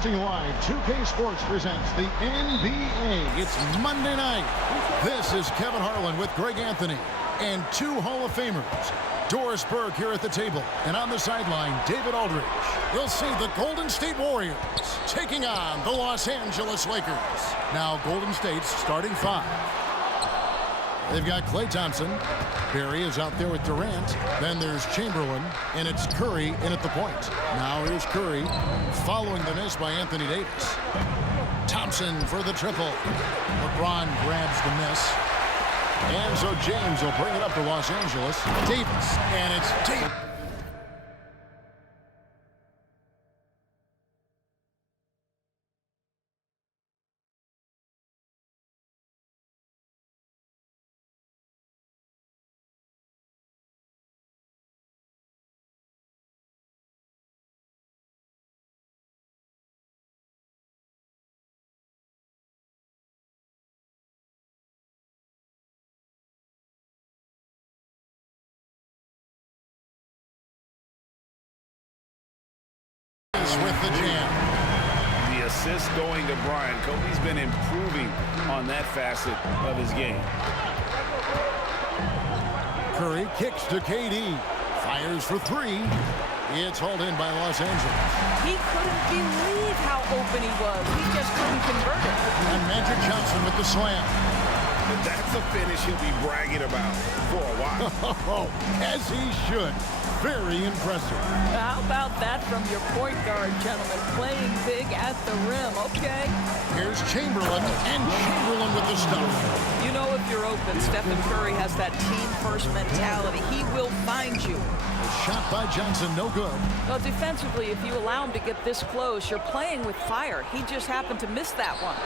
Broadcasting live, 2K Sports presents the NBA. It's Monday night. This is Kevin Harlan with Greg Anthony and two Hall of Famers. Doris Burke here at the table, and on the sideline, David Aldridge. You'll see the Golden State Warriors taking on the Los Angeles Lakers. Now, Golden State's starting five. They've got Klay Thompson. Barry is out there with Durant. Then there's Chamberlain, and it's Curry in at the point. Now here's Curry, following the miss by Anthony Davis. Tomson for the triple. LeBron grabs the miss. And so James will bring it up to Los Angeles. Davis, and it's Davis. With the jam. The assist going to Bryant. Kobe's been improving on that facet of his game. Curry kicks to KD. Fires for three. It's hauled in by Los Angeles. He couldn't believe how open he was. He just couldn't convert it. And Magic Johnson with the slam. That's a finish he'll be bragging about for a while. As he should. Very impressive. How about that from your point guard, gentlemen? Playing big at the rim, okay? Here's Chamberlain, and Chamberlain with the stuff. You know if you're open, Stephen Curry has that team-first mentality. He will find you. A shot by Johnson, no good. Well, defensively, if you allow him to get this close, you're playing with fire. He just happened to miss that one.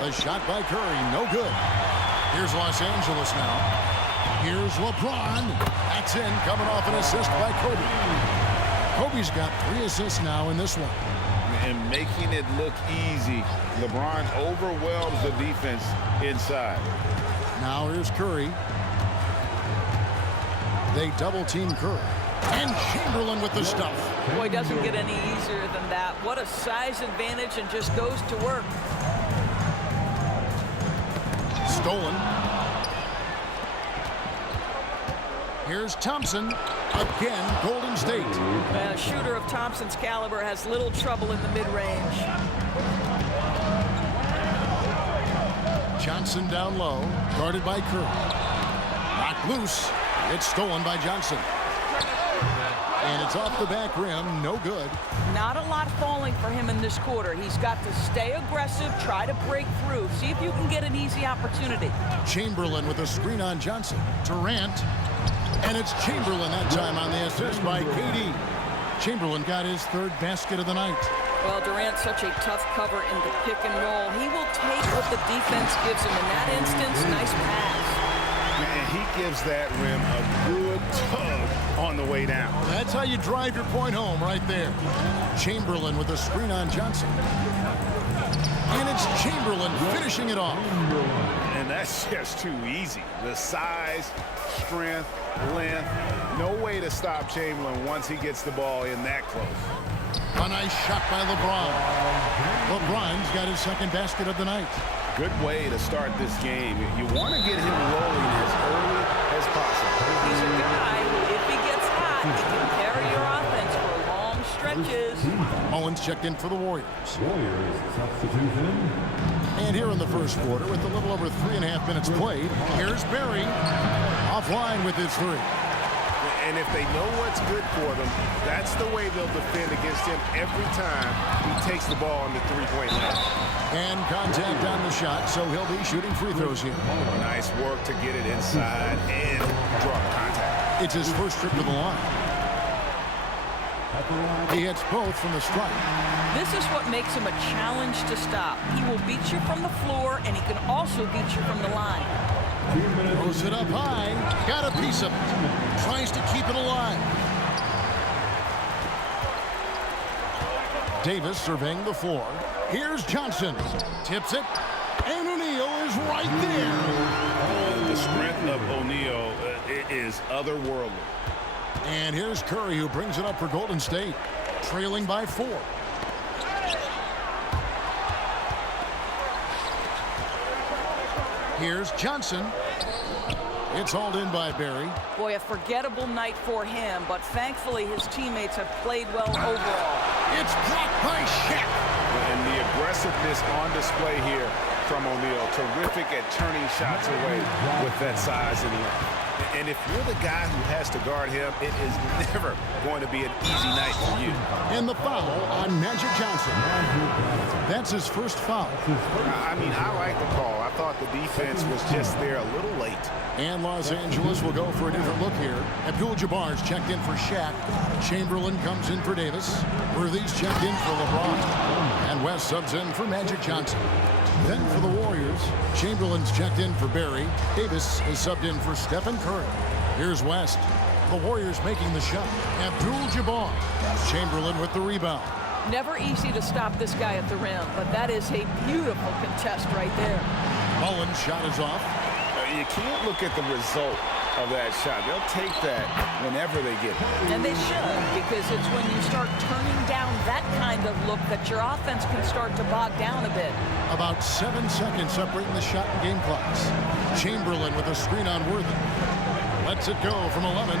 A shot by Curry, no good. Here's Los Angeles now. Here's LeBron. That's in, coming off an assist by Kobe. Kobe's got 3 assists now in this one. And making it look easy. LeBron overwhelms the defense inside. Now here's Curry. They double-team Curry. And Chamberlain with the stuff. Boy, doesn't get any easier than that. What a size advantage, and just goes to work. Stolen. Here's Tomson. Again, Golden State. A shooter of Thompson's caliber has little trouble in the mid-range. Johnson down low, guarded by Curry. Knocked loose. It's stolen by Johnson. And it's off the back rim, no good. Not a lot falling for him in this quarter. He's got to stay aggressive, try to break through. See if you can get an easy opportunity. Chamberlain with a screen on Johnson. Durant. And it's Chamberlain that time on the assist by KD. Chamberlain got his 3rd basket of the night. Well, Durant's such a tough cover in the pick and roll. He will take what the defense gives him. In that instance, nice pass. And he gives that rim a good tug on the way down. That's how you drive your point home right there. Chamberlain with a screen on Johnson. And it's Chamberlain finishing it off. And that's just too easy. The size, strength, length, no way to stop Chamberlain once he gets the ball in that close. A nice shot by LeBron. LeBron's got his 2nd basket of the night. Good way to start this game. You want to get him rolling as early as possible. He's a guy who, if he gets hot, he can carry your offense for long stretches. Owens checked in for the Warriors. Warriors substitution. And here in the first quarter, with a little over 3.5 minutes played, here's Barry offline with his 3. And if they know what's good for them, that's the way they'll defend against him every time he takes the ball on the 3-point line. And contact on the shot, so he'll be shooting free throws here. Nice work to get it inside and draw contact. It's his first trip to the line. He hits both from the stripe. This is what makes him a challenge to stop. He will beat you from the floor, and he can also beat you from the line. Throws it up high. Got a piece of it. Tries to keep it alive. Davis surveying the floor. Here's Johnson. Tips it. And O'Neal is right there. The strength of O'Neal is otherworldly. And here's Curry, who brings it up for Golden State, trailing by 4. Here's Johnson. It's hauled in by Barry. Boy, a forgettable night for him, but thankfully his teammates have played well overall. It's blocked by Shaq. And the aggressiveness on display here from O'Neal. Terrific at turning shots away with that size in the end. And if you're the guy who has to guard him, it is never going to be an easy night for you. And the foul on Magic Johnson. That's his first foul. I mean, I like the call. I thought the defense was just there a little late. And Los Angeles will go for a different look here. Abdul-Jabbar's checked in for Shaq. Chamberlain comes in for Davis. Worthy's checked in for LeBron. And West subs in for Magic Johnson. Then for the Warriors, Chamberlain's checked in for Barry. Davis is subbed in for Stephen Curry. Here's West. The Warriors making the shot. Abdul-Jabbar. Chamberlain with the rebound. Never easy to stop this guy at the rim, but that is a beautiful contest right there. Mullen's shot is off. You can't look at the result of that shot. They'll take that whenever they get it. And they should, because it's when you start turning down that kind of look that your offense can start to bog down a bit. About 7 seconds separating the shot and game clocks. Chamberlain with a screen on Worthy. Lets it go from 11.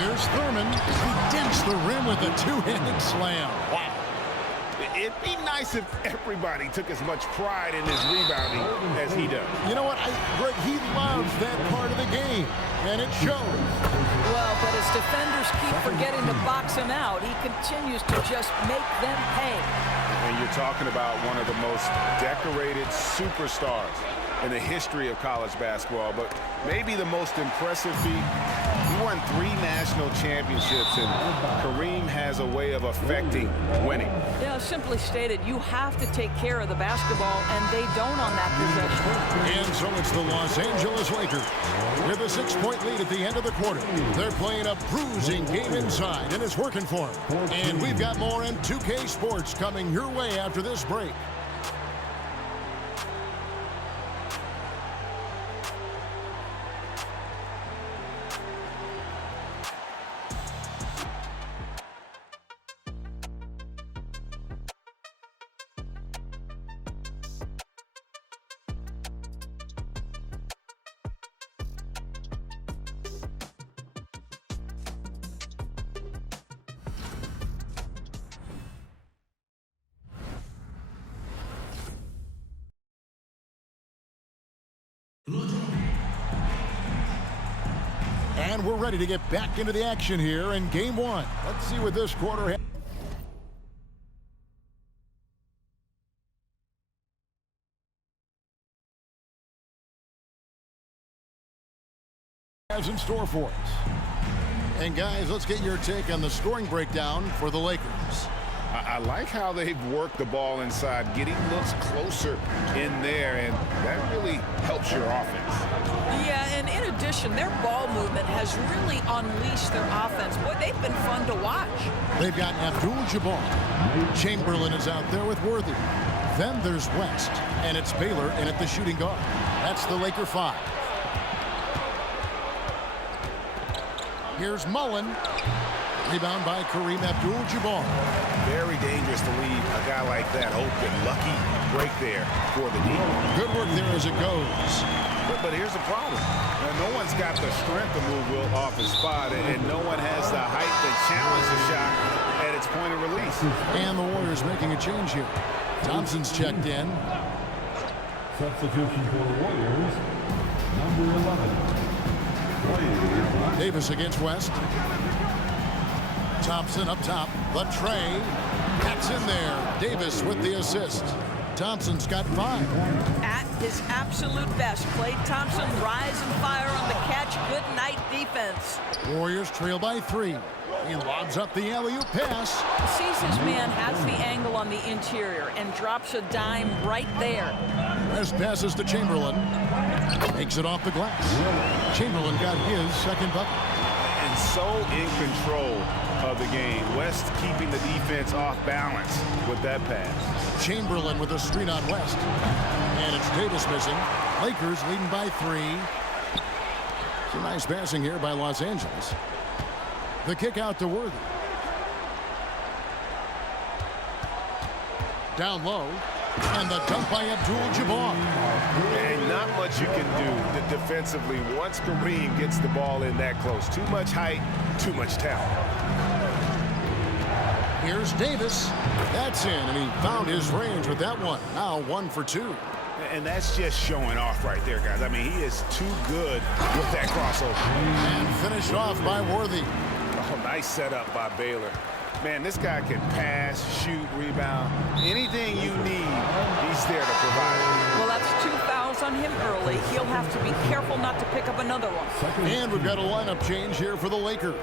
Here's Thurman. He dents the rim with a two-handed slam. Wow. It'd be nice if everybody took as much pride in his rebounding as he does. You know what? Greg, he loves that part of the game, and it shows. Well, but as defenders keep forgetting to box him out, he continues to just make them pay. And you're talking about one of the most decorated superstars in the history of college basketball, but maybe the most impressive feat. He won 3 national championships, and Kareem has a way of affecting winning. Yeah, simply stated, you have to take care of the basketball, and they don't on that possession. And so it's the Los Angeles Lakers with a 6-point lead at the end of the quarter. They're playing a bruising game inside, and it's working for them. And we've got more in 2K Sports coming your way after this break. And we're ready to get back into the action here in game 1. Let's see what this quarter has in store for us. And guys, let's get your take on the scoring breakdown for the Lakers. I like how they've worked the ball inside, getting looks closer in there, and that really helps your offense. Yeah, and in addition, their ball movement has really unleashed their offense. Boy, they've been fun to watch. They've got Abdul-Jabbar. Chamberlain is out there with Worthy. Then there's West, and it's Baylor in at the shooting guard. That's the Laker 5. Here's Mullen. Rebound by Kareem Abdul-Jabbar. Very dangerous to leave a guy like that open. Lucky break there for the team. Good work there as it goes. But here's the problem. No one's got the strength to move Wilt off his spot, and no one has the height to challenge the shot at its point of release. And the Warriors making a change here. Tomson's checked in. Substitution for the Warriors, number 11. Davis against West. Tomson up top. The tray. That's in there. Davis with the assist. Tomson's got 5. At his absolute best, Klay Thompson rise and fire on the catch. Good night defense. Warriors trail by 3. He lobs up the alley-oop pass. Sees his man has the angle on the interior and drops a dime right there. West passes to Chamberlain. Takes it off the glass. Chamberlain got his second bucket. And so in control of the game. West keeping the defense off balance with that pass. Chamberlain with a screen on West. And it's Davis missing. Lakers leading by 3. Some nice passing here by Los Angeles. The kick out to Worthy. Down low. And the dunk by Abdul-Jabbar. And not much what you can do defensively once Kareem gets the ball in that close. Too much height, too much talent. Here's Davis. That's in, and he found his range with that one. Now 1 for 2. And that's just showing off right there, guys. I mean, he is too good with that crossover. And finished off by Worthy. Oh, nice setup by Baylor. Man, this guy can pass, shoot, rebound. Anything you need, he's there to provide. Well, that's 2 fouls on him early. He'll have to be careful not to pick up another one. And we've got a lineup change here for the Lakers.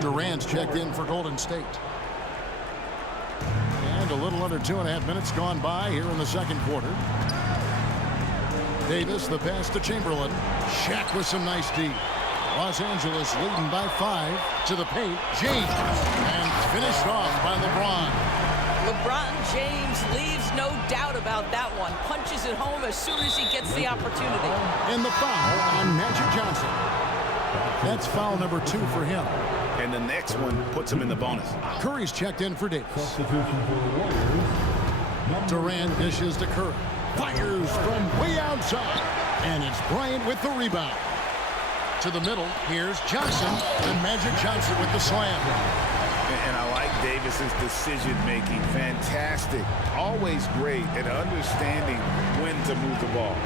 Durant's checked in for Golden State. And a little under 2.5 minutes gone by here in the second quarter. Davis, the pass to Chamberlain. Shaq with some nice D. Los Angeles leading by 5 to the paint. James, and finished off by LeBron. LeBron James leaves no doubt about that one. Punches it home as soon as he gets the opportunity. And the foul on Magic Johnson. That's foul number 2 for him. And the next one puts him in the bonus. Curry's checked in for Davis. Substitution for the Warriors. Durant dishes to Curry. Fires from way outside. And it's Bryant with the rebound. To the middle, here's Johnson, and Magic Johnson with the slam. And I like Davis's decision-making. Fantastic. Always great at understanding when to move the ball.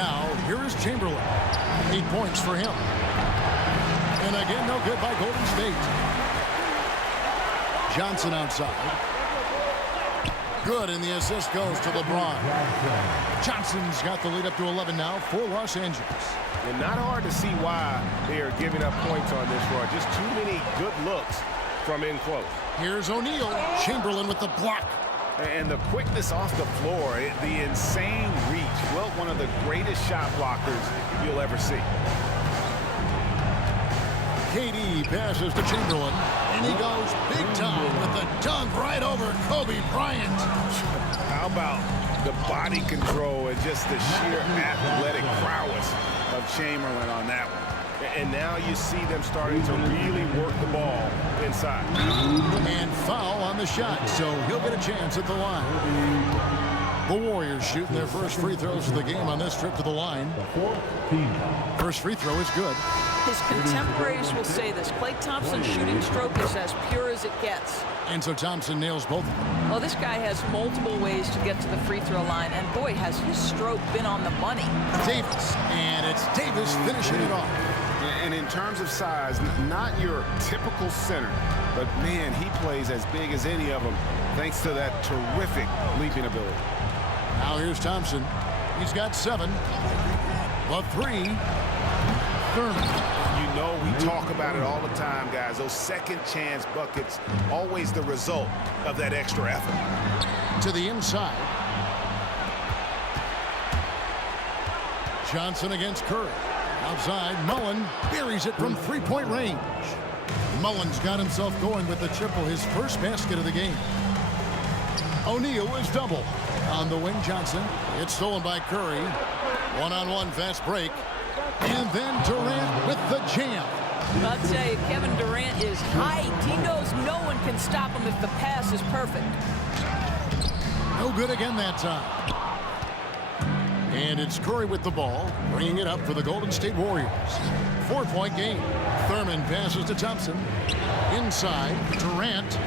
Now, here is Chamberlain. 8 points for him. And again, no good by Golden State. Johnson outside. Good, and the assist goes to LeBron. Johnson's got the lead up to 11 now for Los Angeles. And not hard to see why they are giving up points on this run. Just too many good looks from in close. Here's O'Neal. Chamberlain with the block. And the quickness off the floor, the insane reach. Wilt, one of the greatest shot blockers you'll ever see. KD passes to Chamberlain, and he goes big time with the dunk right over Kobe Bryant. How about the body control and just the sheer athletic prowess of Chamberlain on that one? And now you see them starting to really work the ball inside. And foul on the shot, so he'll get a chance at the line. The Warriors shooting their first free throws of the game on this trip to the line. First free throw is good. His contemporaries will say this. Klay Thompson's shooting stroke is as pure as it gets. And so Tomson nails both of them. Well, this guy has multiple ways to get to the free throw line, and boy, has his stroke been on the money. Davis, and it's Davis finishing it off. And in terms of size, not your typical center, but man, he plays as big as any of them thanks to that terrific leaping ability. Now here's Tomson. He's got 7. The 3. Thurman. You know we talk about it all the time, guys. Those second chance buckets, always the result of that extra effort. To the inside. Johnson against Curry. Outside, Mullen buries it from 3-point range. Mullen's got himself going with the triple, his first basket of the game. O'Neal is double. On the wing, Johnson. It's stolen by Curry. One-on-one fast break. And then Durant with the jam. I'll tell you, Kevin Durant is hyped. He knows no one can stop him if the pass is perfect. No good again that time. And it's Curry with the ball, bringing it up for the Golden State Warriors. 4-point game. Thurman passes to Tomson. Inside, Durant.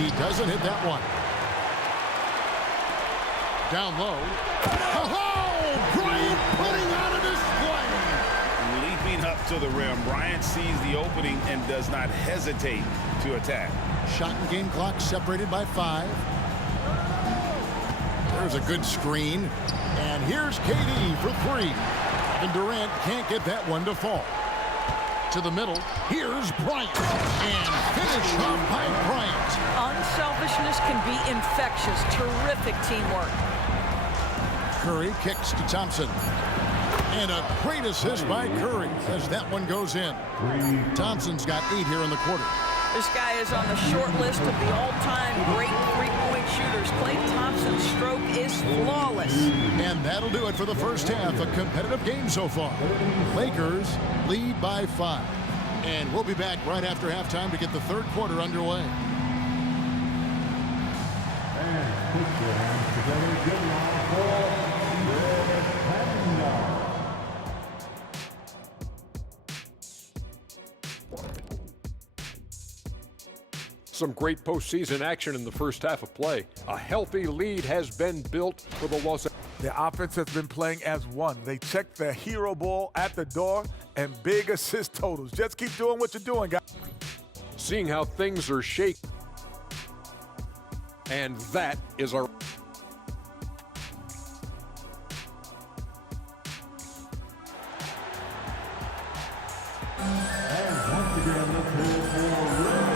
He doesn't hit that one. Down low. Oh, Bryant putting on a display. Leaping up to the rim, Bryant sees the opening and does not hesitate to attack. Shot and game clock separated by 5. There's a good screen. And here's KD for 3. And Durant can't get that one to fall. To the middle, here's Bryant. And finish off by Bryant. Unselfishness can be infectious. Terrific teamwork. Curry kicks to Tomson. And a great assist by Curry as that one goes in. Thompson's got 8 here in the quarter. This guy is on the short list of the all-time great three-point shooters. Klay Thompson's stroke is flawless. And that'll do it for the first half. A competitive game so far. Lakers lead by 5. And we'll be back right after halftime to get the third quarter underway. And put your hands together. Good line for some great postseason action in the first half of play. A healthy lead has been built for the Los Angeles. The offense has been playing as one. They check the hero ball at the door and big assist totals. Just keep doing what you're doing, guys. Seeing how things are shaking. And that is our...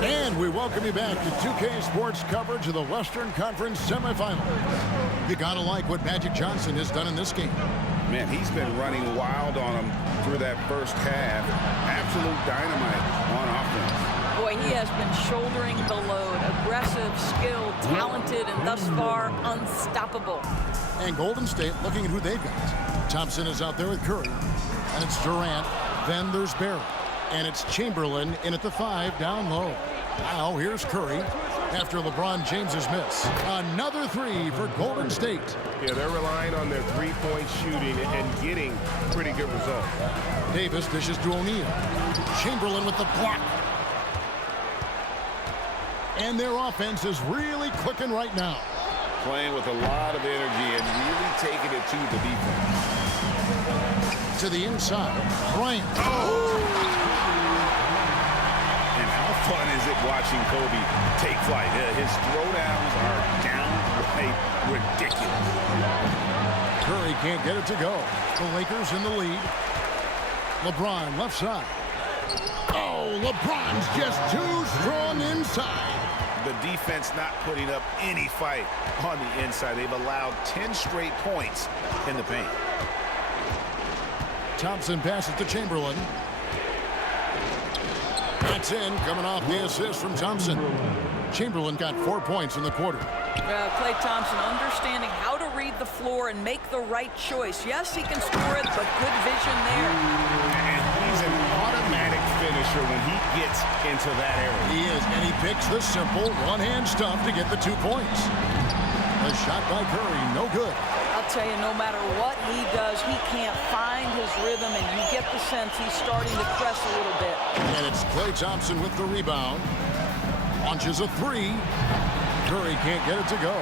And we welcome you back to 2K Sports coverage of the Western Conference semifinals. You gotta like what Magic Johnson has done in this game. Man, he's been running wild on him through that first half. Absolute dynamite on offense. Boy, he has been shouldering the load. Aggressive, skilled, talented, and thus far unstoppable. And Golden State looking at who they've got. Tomson is out there with Curry. And it's Durant. Then there's Barry. And it's Chamberlain in at the 5 down low. Now here's Curry after LeBron James's miss. Another 3 for Golden State. Yeah, they're relying on their three-point shooting and getting pretty good results. Davis dishes to O'Neal. Chamberlain with the block. And their offense is really clicking right now. Playing with a lot of energy and really taking it to the defense. To the inside, Bryant. And how fun is it watching Kobe take flight? His throwdowns are downright ridiculous. Curry can't get it to go. The Lakers in the lead. LeBron left side. Oh, LeBron's just too strong inside. The defense not putting up any fight on the inside. They've allowed 10 straight points in the paint. Tomson passes to Chamberlain. That's in, coming off the assist from Tomson. Chamberlain got 4 points in the quarter. Klay Tomson understanding how to read the floor and make the right choice. Yes, he can score it, but good vision there. And he's an automatic finisher when he gets into that area. He is, and he picks the simple one-hand stuff to get the 2 points. A shot by Curry, no good. I'll tell you, no matter what he does, he can't find his rhythm, and you get the sense he's starting to press a little bit. And it's Klay Tomson with the rebound. Launches a 3. Curry can't get it to go.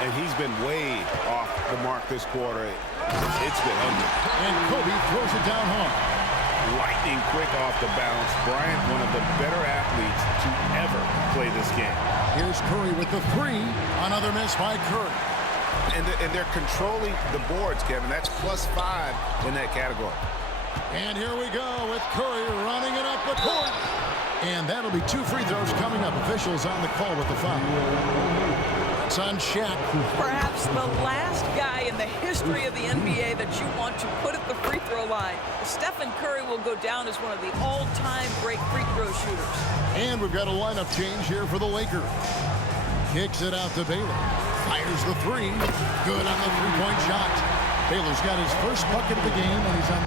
And he's been way off the mark this quarter. It's been under. And Kobe throws it down hard. Lightning quick off the bounce. Bryant, one of the better athletes to ever play this game. Here's Curry with the 3. Another miss by Curry. And they're controlling the boards, Kevin. That's +5 in that category. And here we go with Curry running it up the court. And that'll be 2 free throws coming up. Officials on the call with the foul. It's on Shaq. Perhaps the last guy in the history of the NBA that you want to put at the free throw line. Stephen Curry will go down as one of the all-time great free throw shooters. And we've got a lineup change here for the Lakers. Kicks it out to Baylor. Fires the 3. Good on the three-point shot. Baylor's got his first bucket of the game, and he's on.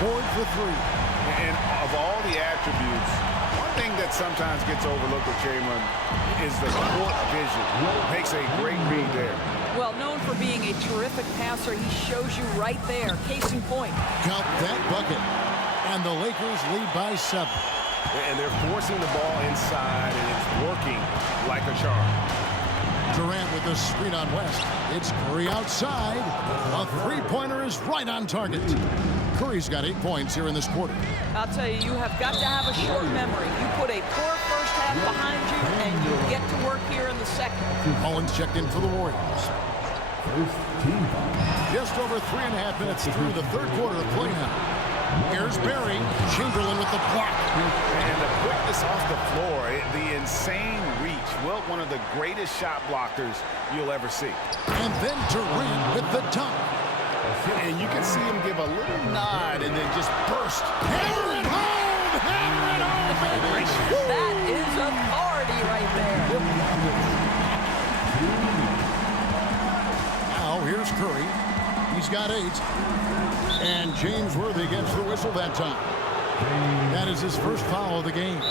Board for 3. And of all the attributes, one thing that sometimes gets overlooked with Chamberlain is the court vision. Makes a great read there. Well, known for being a terrific passer, he shows you right there. Case in point. Count that bucket. And the Lakers lead by 7. And they're forcing the ball inside, and it's working like a charm. Durant with the screen on West. It's Curry outside. A three-pointer is right on target. Curry's got 8 points here in this quarter. I'll tell you, you have got to have a short memory. You put a poor first half behind you, and you get to work here in the second. Mullins checked in for the Warriors. Just over 3.5 minutes through the third quarter of play now. Here's Barry. Chamberlain with the block. And the quickness off the floor, the insane reach. Wilt, one of the greatest shot blockers you'll ever see. And then Durant with the dunk. And you can see him give a little nod and then just burst. Hammer it home! Hammer it home, baby! That is authority right there. He's got 8. And James Worthy gets the whistle that time. That is his first foul of the game.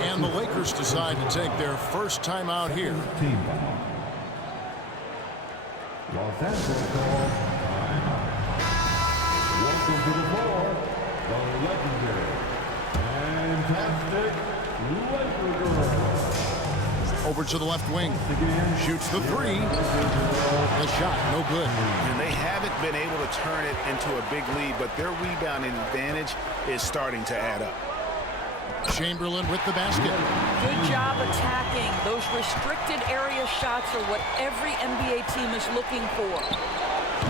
And the Lakers decide to take their first timeout here. Team foul. Los Angeles calls timeout. Welcome to the floor, the legendary, fantastic Laker girl. Over to the left wing. Shoots the 3. The shot, no good. And they haven't been able to turn it into a big lead, but their rebounding advantage is starting to add up. Chamberlain with the basket. Good job attacking. Those restricted area shots are what every NBA team is looking for.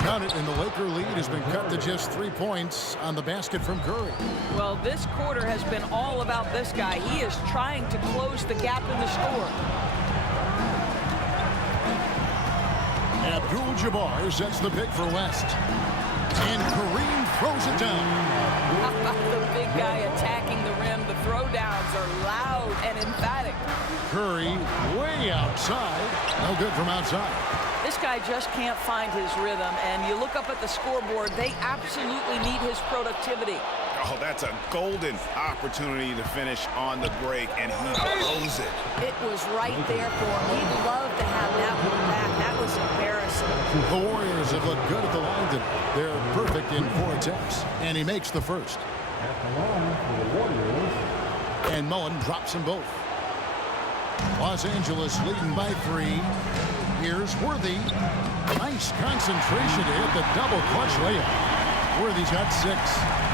Got it, and the Laker lead has been cut to just 3 points on the basket from Curry. Well, this quarter has been all about this guy. He is trying to close the gap in the score. Abdul-Jabbar sets the pick for West. And Kareem throws it down. How about the big guy attacking the rim? The throwdowns are loud and emphatic. Curry way outside. No good from outside. This guy just can't find his rhythm, and you look up at the scoreboard, they absolutely need his productivity. Oh, that's a golden opportunity to finish on the break, and he blows it. It was right there for him. He'd love to have that one back. That was embarrassing. The Warriors have looked good at the line tonight. They're perfect in 4 attempts, and he makes the first. At the line for the Warriors. And Mullen drops them both. Los Angeles leading by 3. Here's Worthy. Nice concentration to hit the double clutch layup. Worthy's got 6.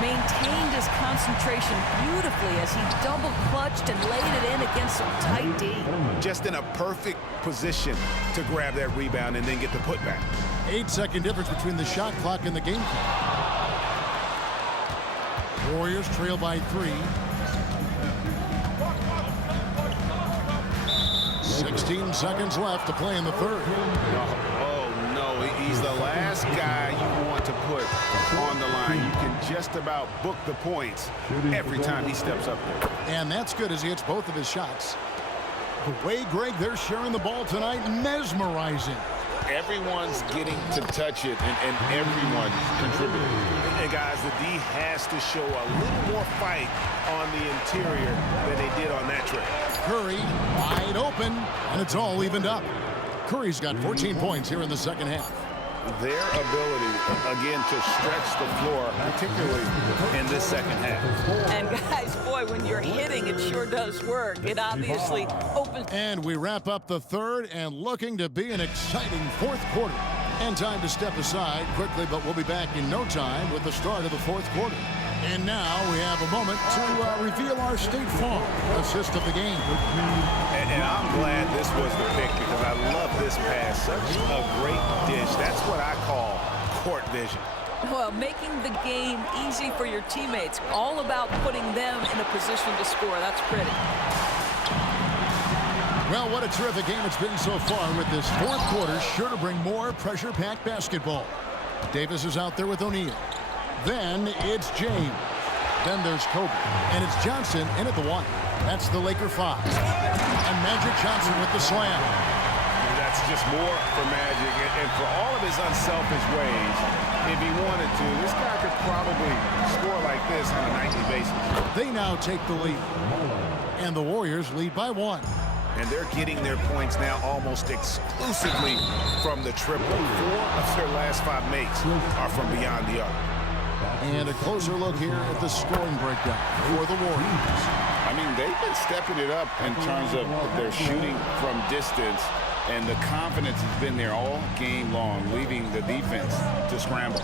Maintained his concentration beautifully as he double clutched and laid it in against some tight D. Just in a perfect position to grab that rebound and then get the putback. 8-second difference between the shot clock and the game clock. Warriors trail by 3. 16 seconds left to play in the third. Oh, no. He's the last guy you want to put on the line. You can just about book the points every time he steps up there. And that's good as he hits both of his shots. The way, Greg, they're sharing the ball tonight, mesmerizing. Everyone's getting to touch it, and everyone's contributing. And guys, the D has to show a little more fight on the interior than they did on that trip. Curry wide open, and it's all evened up. Curry's got 14 points here in the second half. Their ability, again, to stretch the floor, particularly in this second half. And guys, boy, when you're hitting, it sure does work. It obviously opens. And we wrap up the third and looking to be an exciting fourth quarter. And time to step aside quickly, but we'll be back in no time with the start of the fourth quarter. And now we have a moment to reveal our State Farm assist of the game. And I'm glad this was the pick because I love this pass. Such a great dish. That's what I call court vision. Well, making the game easy for your teammates. All about putting them in a position to score. That's pretty. Well, what a terrific game it's been so far with this fourth quarter. Sure to bring more pressure-packed basketball. Davis is out there with O'Neal. Then it's James. Then there's Kobe. And it's Johnson in at the 1. That's the Laker 5. And Magic Johnson with the slam. That's just more for Magic. And for all of his unselfish ways, if he wanted to, this guy could probably score like this on a nightly basis. They now take the lead. And the Warriors lead by 1. And they're getting their points now almost exclusively from the triple. 4 of their last 5 makes are from beyond the arc. And a closer look here at the scoring breakdown for the Warriors. I mean, they've been stepping it up in terms of their shooting from distance, and the confidence has been there all game long, leaving the defense to scramble.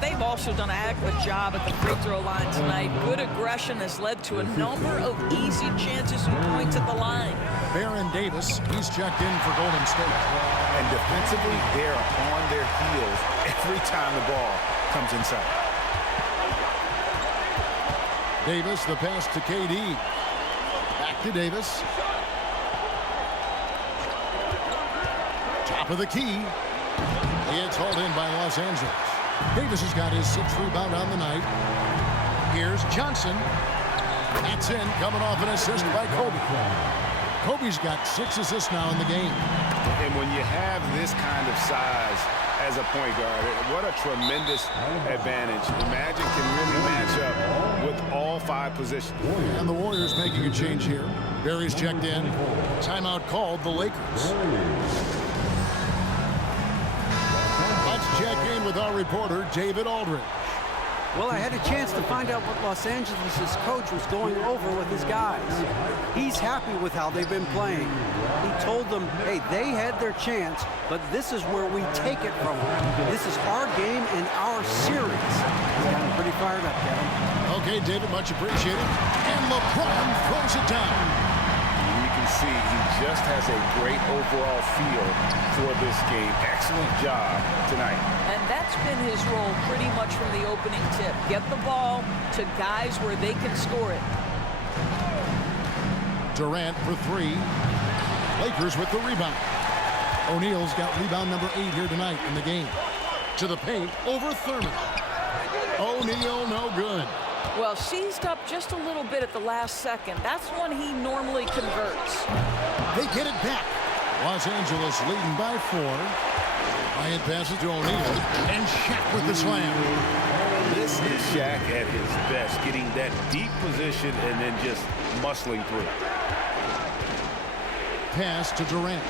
They've also done an adequate job at the free throw line tonight. Good aggression has led to a number of easy chances and points at the line. Baron Davis, he's checked in for Golden State. And defensively, they're on their heels every time the ball comes inside. Davis, the pass to KD. Back to Davis. Top of the key. It's hauled in by Los Angeles. Davis has got his 6th rebound on the night. Here's Johnson. That's in, coming off an assist by Kobe. Kobe's got 6 assists now in the game. And when you have this kind of size as a point guard. What a tremendous advantage. Magic can really match up with all 5 positions. And the Warriors making a change here. Barry's checked in. Timeout called the Lakers. Let's check in with our reporter, David Aldridge. Well, I had a chance to find out what Los Angeles' coach was going over with his guys. He's happy with how they've been playing. He told them, hey, they had their chance, but this is where we take it from them. This is our game and our series. He's gotten pretty fired up, Kevin. Okay, David, much appreciated. And LeBron throws it down. You can see he just has a great overall feel for this game. Excellent job tonight. And that's been his role pretty much from the opening tip. Get the ball to guys where they can score it. Durant for 3. Lakers with the rebound. O'Neal's got rebound number 8 here tonight in the game. To the paint over Thurman. O'Neal no good. Well, seized up just a little bit at the last second. That's when he normally converts. They get it back. Los Angeles leading by 4. Bryant passes to O'Neal. And Shaq with the slam. This is Shaq at his best, getting that deep position and then just muscling through. Pass to Durant.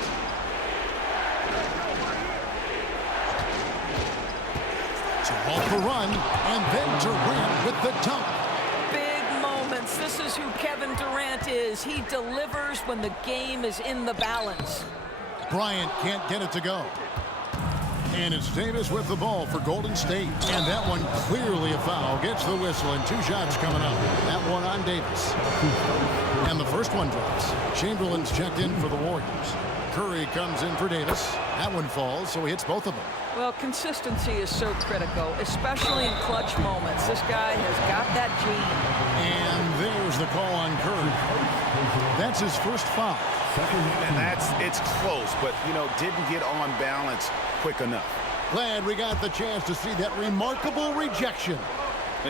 Off the run, and then Durant with the dunk. Big moments. This is who Kevin Durant is. He delivers when the game is in the balance. Bryant can't get it to go. And it's Davis with the ball for Golden State. And that one clearly a foul. Gets the whistle, and 2 shots coming up. That one on Davis. And the first one drops. Chamberlain's checked in for the Warriors. Curry comes in for Davis. That one falls, so he hits both of them. Well, consistency is so critical, especially in clutch moments. This guy has got that gene. And there's the call on Curry. That's his first foul. And it's close, but, didn't get on balance quick enough. Glad we got the chance to see that remarkable rejection.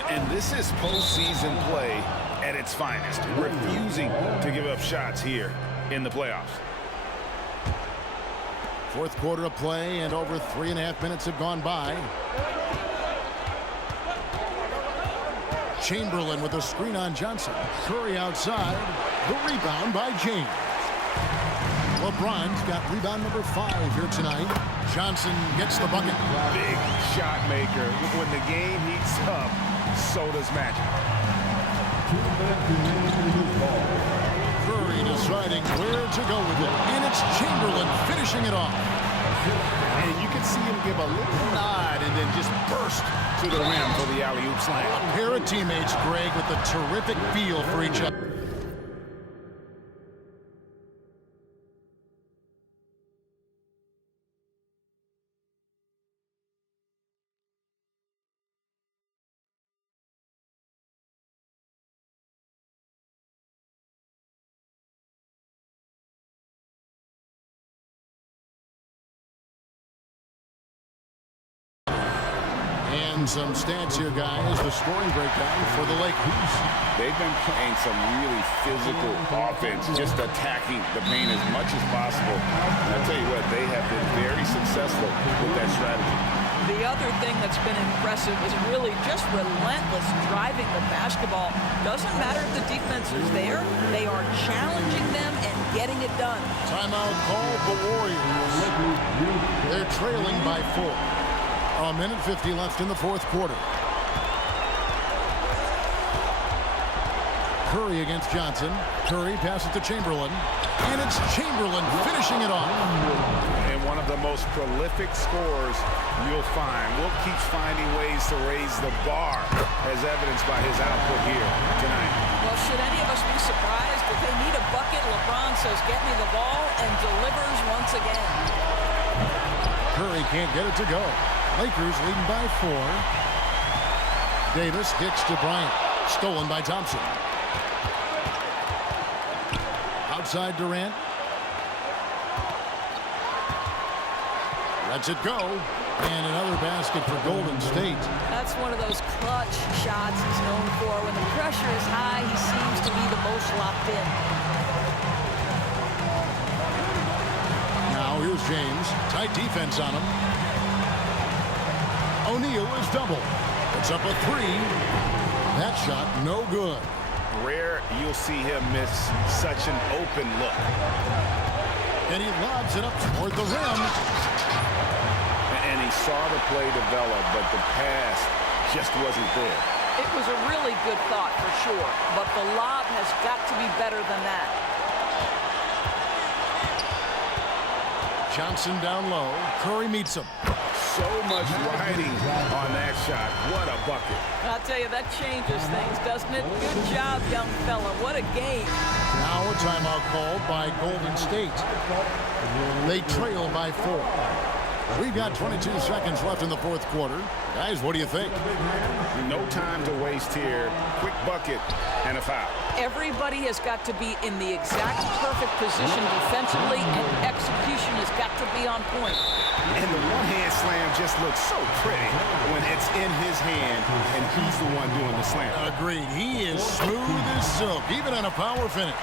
And this is postseason play at its finest, refusing to give up shots here in the playoffs. Fourth quarter of play, and over 3.5 minutes have gone by. Chamberlain with a screen on Johnson. Curry outside. The rebound by James. LeBron's got rebound number 5 here tonight. Johnson gets the bucket. Big shot maker. When the game heats up, so does Magic. Curry deciding where to go with it. And it's Chamberlain finishing it off. And you can see him give a little nod and then just burst to the rim for the alley-oop slam. A pair of teammates, Greg, with a terrific feel for each other. And some stats here, guys. The scoring breakdown for the Lakers. They've been playing some really physical offense, just attacking the paint as much as possible. And I'll tell you what, they have been very successful with that strategy. The other thing that's been impressive is really just relentless driving the basketball. Doesn't matter if the defense is there. They are challenging them and getting it done. Timeout called the Warriors. They're trailing by 4. A minute 50 left in the fourth quarter. Curry against Johnson. Curry passes to Chamberlain. And it's Chamberlain finishing it off. And one of the most prolific scorers you'll find. Wilt keeps finding ways to raise the bar, as evidenced by his output here tonight. Well, should any of us be surprised if they need a bucket? LeBron says, get me the ball, and delivers once again. Curry can't get it to go. Lakers leading by 4. Davis kicks to Bryant. Stolen by Tomson. Outside Durant. Lets it go. And another basket for Golden State. That's one of those clutch shots he's known for. When the pressure is high, he seems to be the most locked in. Now here's James. Tight defense on him. O'Neal is doubled. It's up a three. That shot no good. Rare you'll see him miss such an open look. And he lobs it up toward the rim. And he saw the play develop, but the pass just wasn't there. It was a really good thought for sure, but the lob has got to be better than that. Johnson down low. Curry meets him. So much riding on that shot. What a bucket. I'll tell you, that changes things, doesn't it? Good job, young fella. What a game. Now a timeout called by Golden State. They trail by 4. We've got 22 seconds left in the fourth quarter. Guys, what do you think? No time to waste here. Quick bucket and a foul. Everybody has got to be in the exact perfect position defensively, and execution has got to be on point. And the one-hand slam just looks so pretty when it's in his hand and he's the one doing the slam. Agreed. He is smooth as silk, even on a power finish.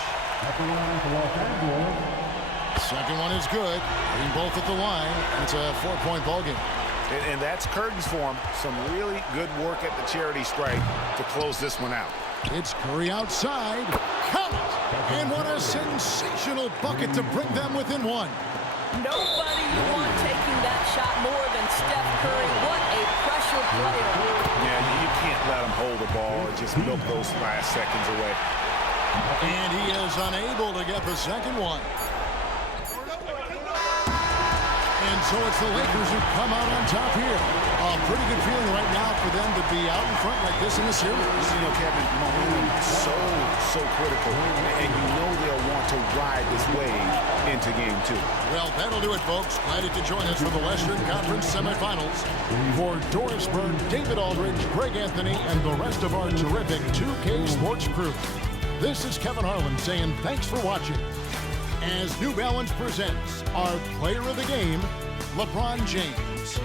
Second one is good. Being both at the line, and it's a 4-point ball game. And that's curtains for him. Some really good work at the charity stripe to close this one out. It's Curry outside. Count it! And what a sensational bucket to bring them within one. Nobody you want taking that shot more than Steph Curry. What a pressure player. Yeah, you can't let him hold the ball and just milk those last seconds away. And he is unable to get the second one. And so it's the Lakers who come out on top here. A pretty good feeling right now for them to be out in front like this in the series. You know, Kevin, momentum so critical. And you know they'll want to ride this wave into game 2. Well, that'll do it, folks. Glad you could join us for the Western Conference semifinals. For Doris Berg, David Aldridge, Greg Anthony, and the rest of our terrific 2K Sports crew, this is Kevin Harlan saying thanks for watching. As New Balance presents our player of the game, LeBron James.